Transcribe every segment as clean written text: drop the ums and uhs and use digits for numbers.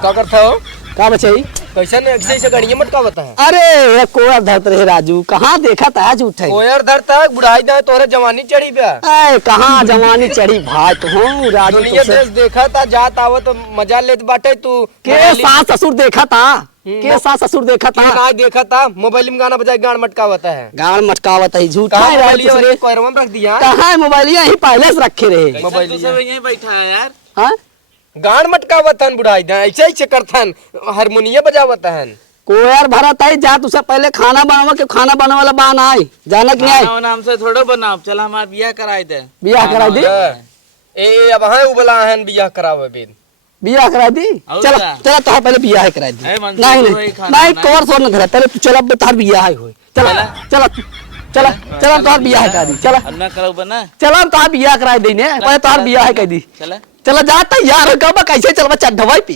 क्या करता हो? का बचाई कैसा नहीं ऐसे गड़िया मटका बता है। अरे ये कोयर धरत रहे राजू, कहाँ देखा था झूठे कोयर धरता है बुढ़ाई जाए तोरे जवानी चढ़ी पे। कहाँ जवानी चढ़ी भाई तो हूँ राजू। दुनिया देश देखा था जात आवत मजा लेत बाटे तू। के सास ससुर देखा था, के सास ससुर देखा था ना देखा था। मोबाइल में गाना बजाए गान मटकावता है। गान मटकावत है झूठा कहाँ है मोबाइल कोयरवा में रख दिया। कहाँ मोबाइल यही पहले से रखे रहे। मोबाइल यहीं बैठा है यार। हाँ गान मटकावतन बुढ़ाई जाए ऐसे ऐसे करथन हारमोनियम बजावतन। कोयर भरत है जा तुझसे पहले खाना बनावा के खाना बनाने वाला बान आए जाना कि नहीं। नाम से थोड़ा बनाओ, चल हमारा बियाह कराए दे। बियाह करा दी ए अब हां उबला हन बियाह करावे बेन। बियाह करा दी चल चल तो पहले बियाह करा दी। नहीं नहीं कोर सोन धरा पहले तू चल अब तार बियाह होई। चल चल चल चल तार बियाह करा दी। चल अन्ना करो बना चल हम तार बियाह कराए देने पहले तार बियाह कर दी। चल चल जाता यार कब कैसे चलवा चढ़वाई पे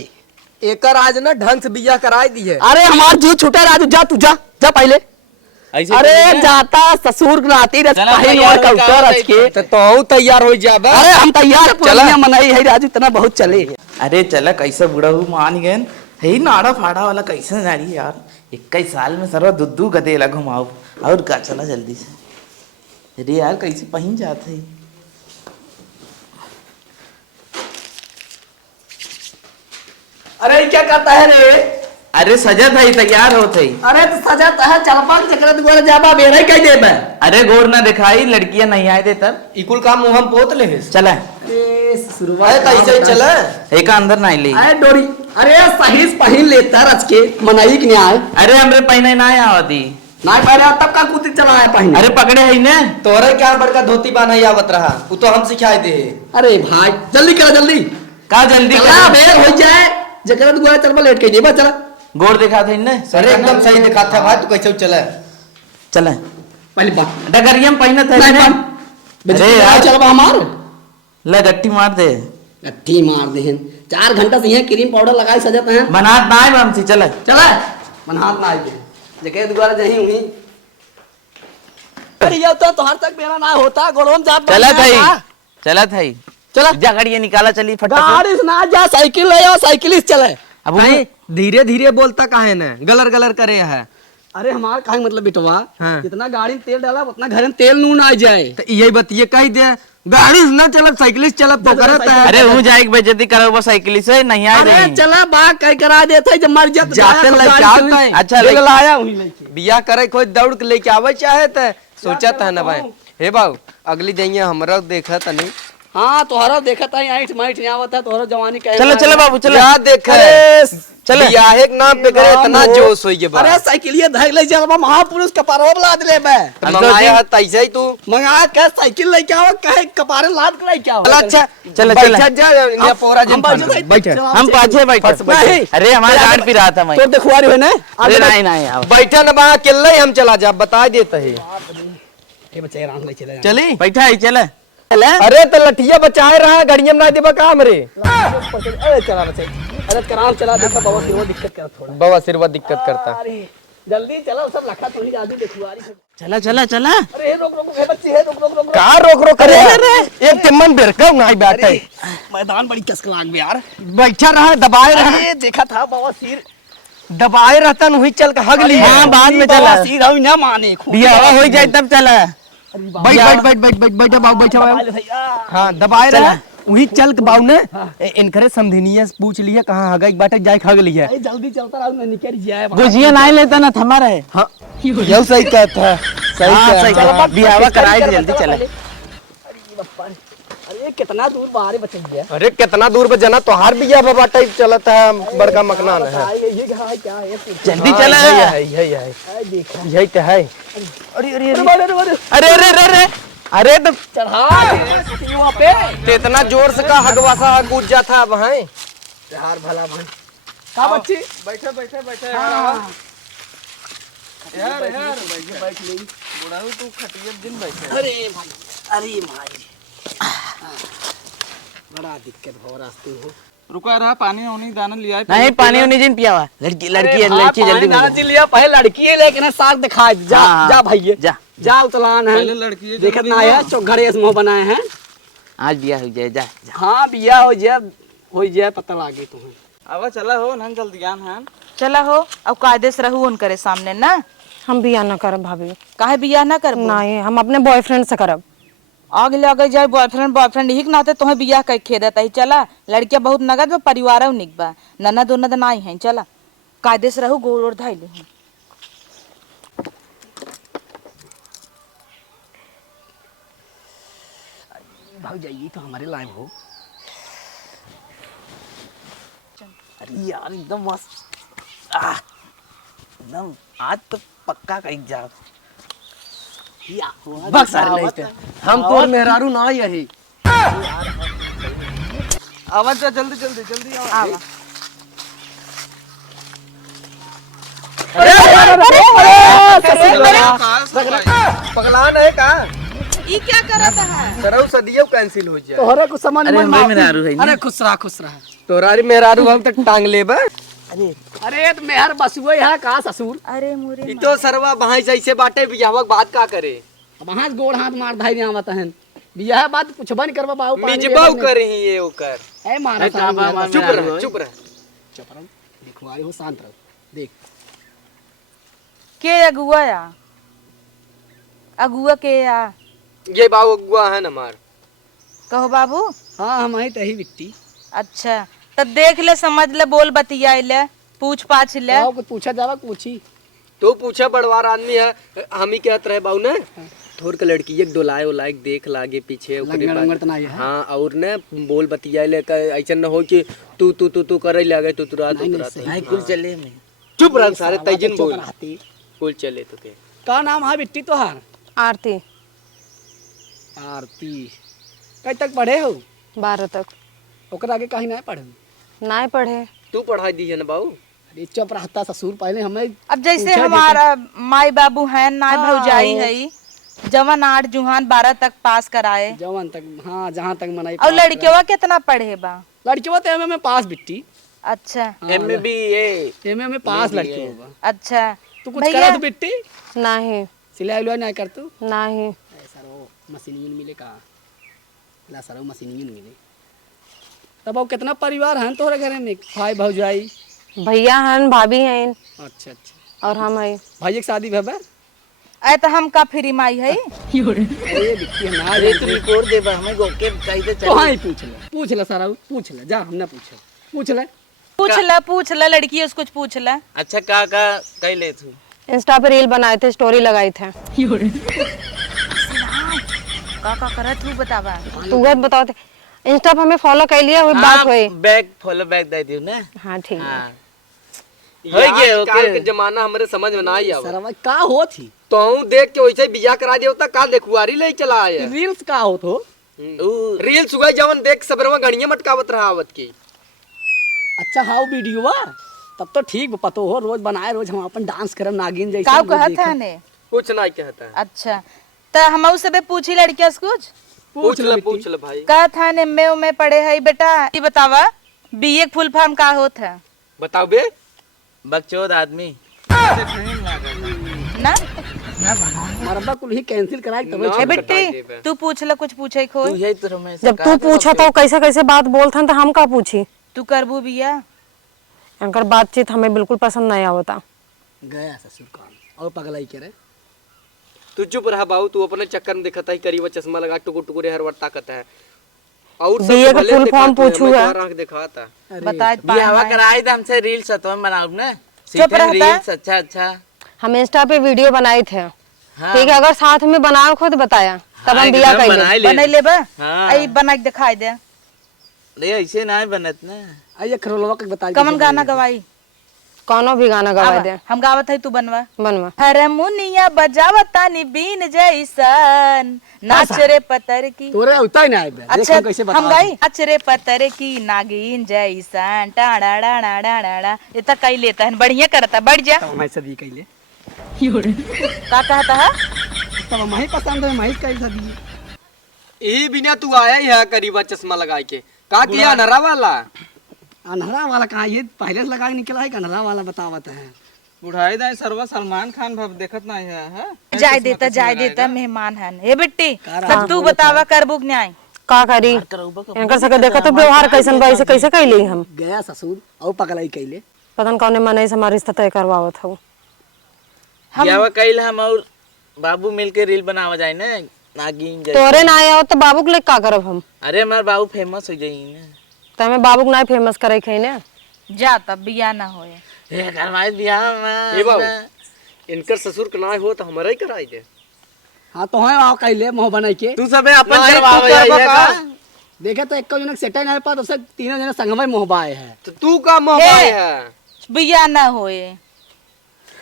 एकर आज ना ढंग से बियाह कराई दी है। अरे हमार जीव छूटे राजू जा तू जा जा पहले। अरे जाता ससुर नाती पहले और कौटर रच के तो तैयार हो जा। अरे हम तैयार पुरानिया मनाई है राजू इतना बहुत चले। अरे चल कैसे बुढ़ा हूँ मान गए है नाड़ा फाड़ा वाला कैसे नारी यार 21 साल में सर्व दुद्दू गदेला घुमाओ और का चला जल्दी से। अरे यार कैसे पहन जाते है। अरे क्या करता है रे? अरे सजा था तैयार होते ही। अरे तो सजा है चलपा चक्र गोर जाबा बेरे कह देबे। अरे गोर ना दिखाई लड़कियां नहीं आए थे तब इकुल काम मुंह हम पोत ले चला। ए शुरुआत कैसे ही चला एक अंदर नहीं ली। अरे डोरी अरे सही पहन लेता रच के मनाई कि नहीं आए। अरे हमरे पहने ना आवती नहीं पहले तब का कूती चला है पहन। अरे पकड़े है ने तोरे क्या बड़का धोती बाना ही आवत रहा वो तो हम सिखाए दे। अरे भाई जल्दी करो जल्दी का जल्दी चला बेर हो जाए जकरत गोरा चलबा लेट के जेबा चला। गोर दिखा थे ने अरे एकदम सही दिखा था भाई तू कैसे चला चला पहले बा डगरियम पहने थे नहीं ने। अरे यार चलबा हमार ले गट्टी मार दे गट्टी मार देहन 4 घंटा से यहां क्रीम पाउडर लगाई सजत हैं बनात ना है हमसे चला चला मनहात ना आई जकरत गोरा जही हुई। अरे ये तो तोहर तक मेरा ना होता गोड़म जा चला थई चला जा गाड़ी निकाला चली फटाफट। गाड़ी से ना जा साइकिल ले आओ साइकिल से चले। अब नहीं धीरे धीरे बोलता काहे न गलर गलर करे है। अरे हमार काहे मतलब बिटवा हाँ। जितना गाड़ी में तेल डाला उतना घर में तेल नून आ जाए। तो यही बतिए कह दे गाड़ी से ना चलब साइकिल से चलब तो करत है। अरे हूं जाए बेइज्जती करो वो साइकिल से नहीं आए अरे रही। चला बा कह करा देते जब मर जात जाते ले जाता है। अच्छा ले लाया वही लेके बियाह करे कोई दौड़ के लेके आवे चाहे त सोचा था ना भाई हे बाबू अगली दैया हमरा देखा तनी। हां तोहरा देखत है ऐठ माइठ नहीं आवत है तोहरा जवानी कहे। चलो चलो बाबू चलो क्या देख चले बियाह के नाम पे करे इतना जोश होई के बा। अरे साइकिलिए धर ले चल महापुरुष कपारवा लाद ले बे मंगाया है तैसे ही तू मंगा के साइकिल लेके आओ कहे कपारे लाद के लेके आओ। अच्छा चलो बैठ जा ये पोरा जन बैठ हम पाछे बैठे। अरे हमारा गाड़ पी रहा था मैं तो देखवारी है ना। अरे नहीं नहीं बैठा न बा अकेले हम चला जा बता देता है ये बच्चे आराम ले चले चली बैठा है चले। अरे तो लठिया बचाए रहा गड़िया में ना देबा काम रे। अरे चला बच्चे अरे कराम चला देता बाबा सिरवा दिक्कत कर थोड़ा बाबा सिरवा दिक्कत करता। अरे जल्दी चलो सब लखा थोड़ी आदमी देखवारी है। चला चला चला अरे रोक रोक है बच्चे है रोक रोक रोक का रोक रोक करे एक तिमन बेरका नहीं बैठे मैदान बड़ी कसक लाग में यार बैठा रहा दबाए रहा अरे देखा था बाबा सिर दबाए रहता वही चल के हग ली। हाँ बाद में चला सिर हो ना माने बियाह हो जाए तब चला। बैठ बैठ बैठ बैठ बैठ बैठा बाबू बैठा बाबू हाँ दबाए रहा वही चल के बाबू ने इनकरे समधिनिया से पूछ लिया कहाँ हगा एक बाटे जाए हग लिया। जल्दी चलता रहा मैं निकल जाए गुजिया नहीं लेता ना थमा रहे। हाँ यही सही कहता है सही कहता बियाह कराए जल्दी चला। अरे कितना दूर बाहर बचे है। अरे कितना दूर पे जना तो हार बिया बाबा टाइप चलता है बड़का मकान है। ये क्या है जल्दी चला यही तो है। अरे अरे अरे अरे अरे अरे अरे तो चढ़ा वहाँ पे इतना जोर से का हगवासा कूद जाता अब है यार भला भाई का बच्ची बैठे बैठे बैठे यार बैठ ली बुढ़ाऊ तू खटिया दिन बैठे। अरे भाई अरे भाई बड़ा दिक्कत हो रास्ते हो। रुका रहा पानी वानी दाना लिया नहीं पानी वानी जिन पिया हुआ लड़की लड़की है लड़की जल्दी दाना जी लिया पहले लड़की है लेकिन साग दिखा जा जा भाई जा जाल तलान है लड़की देखत ना है चौघड़े मुंह बनाए हैं। आज बिया हो जाए जा हाँ बिया हो जाए पता लागे तुम्हें। अब चला हो ना जल्दी आन है चला हो अब कायदे से रहू उनकरे सामने ना। हम बिया ना करब भाभी। काहे बियाह ना कर नहीं हम अपने बॉयफ्रेंड से करब। आगे लगे जाए बॉयफ्रेंड ही के नाते तुम्हें बियाह कर खेदत है। चला लड़किया बहुत नगद बा परिवार निक बा ननद उनद नाई है। चला कायदे से रहू गोड़ और धाइले हूँ। भाग जाइए तो हमारे लायक हो। अरे यार एकदम मस्त एकदम आज तो पक्का कहीं जा भाग सारे लेते हम तो मेहरारू ना यही आवाज जा जल्दी जल्दी जल्दी आवा पगलान है का ये क्या करत है? सरऊ सदियो कैंसिल हो जाए। तोहरे को समझ अरे में हम मेहरारू है अरे खुश रहा। तोरारी मेहरारू हम तक टांग लेबे। अरे तो मेहर बसुए है का ससुर। अरे मोरे ई तो सरवा भाई जैसे बाटे बियाहक बात का करे वहां गोड़ हाथ मार धाई नहीं आवत है बियाह बात कुछ बन करवा बाऊ मिजबाऊ करे ही ये ओकर। ए मारा चुप रह देखो आए हो शांत रहो देख के अगुआ या अगुआ के या ये बाबू अगुआ है ना मार। कहो बाबू। हाँ हम आई तही बिट्टी अच्छा तो देख ले समझ ले बोल बतिया ले पूछ पाछ ले। आओ कुछ पूछा जावा पूछी तो पूछा बड़वार आदमी है हम ही कहत रहे बाबू ने थोड़ के लड़की एक डोलाए ओलाए देख लागे पीछे ओकरे लंगर बाद लंगर तना है हाँ और ने बोल बतिया ले ऐसा न हो कि तू करे लगे तू तुरा नहीं कुल चले में चुप रह सारे तैजिन बोल रहती कुल चले तो के का नाम है बिट्टी तोहार आरती आरती कई तक पढ़े हो 12 तक। ओकरा आगे कहीं नहीं पढ़े नहीं पढ़े। तू पढ़ाई दी है ना बाबू। अरे चुप रहता ससुर पहले हमें अब जैसे पूछा हमारा माई बाबू है नाई भौजाई है जवन 8 जुहान 12 तक पास कराए जवान तक हाँ जहाँ तक मनाई और लड़कियों कितना पढ़े बा? लड़कियों तो एमए में पास बिट्टी अच्छा एमए भी ये एमए में पास लड़की होगा। अच्छा तू कुछ करा तू बिट्टी नहीं सिलाई उलाई नहीं कर तू नहीं। सरो मशीन मिले का ला सरो मशीन मिले तब अब कितना परिवार है तोहरे घर में भाई भौजाई भैया हन भाभी हैं अच्छा अच्छा और हम हैं। भाई की शादी भेबे ऐ तो हम का फ्री माई है। अरे बिट्टी हम ना अरे तू रिपोर्ट दे बा हमें गोके कहीं तो हाँ ही पूछ ले सारा पूछ ले जा हमने पूछ ले पूछ ले लड़की उसको पूछ ले। अच्छा का कह ले तू इंस्टा पे रील बनाए थे स्टोरी लगाई थे। का करत तू बतावा। तू गत बताओ थे इंस्टा पे हमें फॉलो कर लिया हुई बात हुई। बैक फॉलो बैक दे दियो ना। हाँ ठीक है। हाँ हो गया ओके के जमाना हमरे समझ में ना आई आवा सारा का हो थी तो देख के वैसे बियाह करा दियो त का देखुआरी ले चला आया रील्स का हो तो रील सुगा जवन देख सबरवा गणिया मटकावत रहा आवत की। अच्छा हाँ वीडियो तब तो ठीक पतो हो रोज बनाए रोज हम अपन डांस करम नागिन जैसे का कहत है ने कुछ नहीं कहता है। अच्छा तो हम सबे पूछी लड़किया से कुछ पूछ ले भाई कहत है ने में पढ़े है बेटा ये बतावा बीए फुल फॉर्म का होत है बताओ बे बकचोद आदमी ना मरदा कुल ही कैंसिल कराए तब ए बेटी तू पूछ ले कुछ पूछे खो तू यही तो रमेश जब तू पूछा तो कैसे कैसे बात बोलथन तो हम का पूछी। तू करबू बिया इनकर बातचीत हमें बिल्कुल पसंद नहीं आवता। गया ससुर कान और पगलाई करे तू चुप रहा बाबू तू अपने चक्कर में दिखता ही करीब चश्मा लगा टुकुर टुकुरे हर वक्त ताकत है और सब बीए का भले फुल फॉर्म दिखाते हैं, पूछू मैं है। तो आंख दिखाता बता बियाह कराई तो हमसे रील्स तो हम बनाऊ ना चुप रहता है। रील्स अच्छा अच्छा हम इंस्टा पे वीडियो बनाए थे। हाँ। ठीक है अगर साथ में बनाओ खुद बताया तब हम बिया एकदम कर बनाई ले बने ले बा हाँ। आई बना के दिखाई दे नहीं ऐसे ना बनत ना आइए खरोलवा के बता कमन गाना गवाई कौनो भी गाना गवा दे हम गावत है तू बनवा बनवा। हरमुनिया बजावता नी बीन जैसन नाच रे पतर की तोरे उतना ही ना आए अच्छा कैसे हम गाई नाच रे पतर की नागिन जैसन टाड़ा डाड़ा डाड़ा ये तक कई लेता है बढ़िया करता बढ़ जा मैं सदी कैले का कहता है तब मैं पसंद है मैं कैल सदी यही बिना तू आया ही है करीबा चश्मा लगा के का किया नरा वाला अनहरा वाला कहाँ ये पहले से लगा के निकला है कि अनहरा वाला बतावत है बुढ़ाई दाई सर्वा सलमान खान भव देखत नहीं है जाय देता मेहमान है हे बेटी तब तू बतावा करबुक न्याय का करी इनकर सके देखा तो व्यवहार कैसन बा ऐसे कैसे कैली हम गया ससुर और पगलाई कैले पता न कौने मने से हमारा रिश्ता तय करवावत हूँ यावा कइल हम और बाबू मिलके रील बनावा जाए ना नागिन जैसे। तोरे ना आया हो तो बाबू के लिए का करब हम अरे हमार बाबू फेमस हो जाई ना। तो हमें बाबू के ना फेमस करे खई ने जा तब बिया ना होए ए करवाई बियाह ए बाबू इनकर ससुर के ना हो तो हमारा ही कराई दे। हाँ तो है आओ कैले मुंह बनाई के तू सबे अपन करवावे जाइए का देखे तो एक जन सेटा नहीं पा तो सब तीनों जन संगमे मुंह बाए है तो तू का मोबाइल है बिया ना होए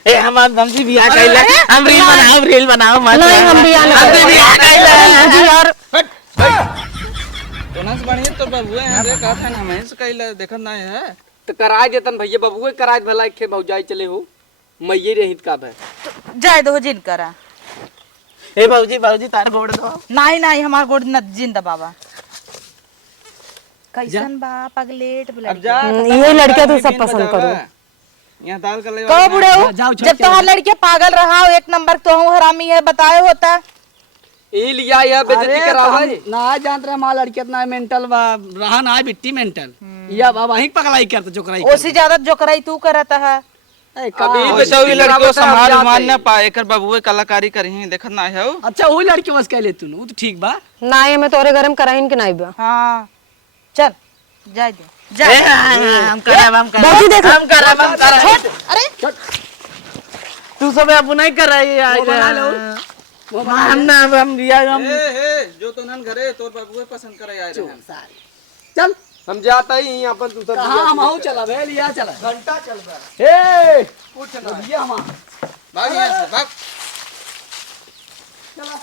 ए हमार धमजी बियाह कइले हम रील बनाओ मत नहीं हम बिया ना बियाह कइले जी यार तो नस बढ़िया तो बबुए हैं रे कहत है हमें से कइले देखत नहीं है तो कराए देतन भैया बबुए कराए भला के भौजाई चले हो मैये रहित का बे जाय दो जिन करा ए बाबूजी तार गोड़ दो नहीं हमार गोड़ न जिंदा बाबा कैसन बा पगलेट अब जा ये लड़कियां तो सब पसंद करो यहाँ दाल कर ले कहो बुढ़े हो जब तुम्हारा लड़के पागल रहा हो एक नंबर तो हूँ हरामी है बताए होता यही लिया यह बेइज्जती करावा है ना जानत रहे मां लड़की इतना मेंटल बा रहा ना बिट्टी मेंटल या बाबा वही पगलाई करते जो कराई ओसी ज्यादा जो कराई तू करता है अभी बेचारी लड़कियों समाज मान न पाए कर बबुए कलाकारी करही देखत नहीं है अच्छा वही लड़की बस कह ले तू वो तो ठीक बा ना ये मैं तोरे घर में कराइन के नहीं बा हाँ चल जाय दे जा हम करब बाबूजी देखो हम करब अरे तू सबे अब नहीं कर रही है हम ना हम बियाह हम जो तो नन घरे तोर बबुए पसंद करे आए रहे चल हम जाता ही अपन तू सब कहां हम आऊ चला बे लिया चला घंटा चल रहा ए पूछ ना भैया हम भाग यहाँ से भाग चला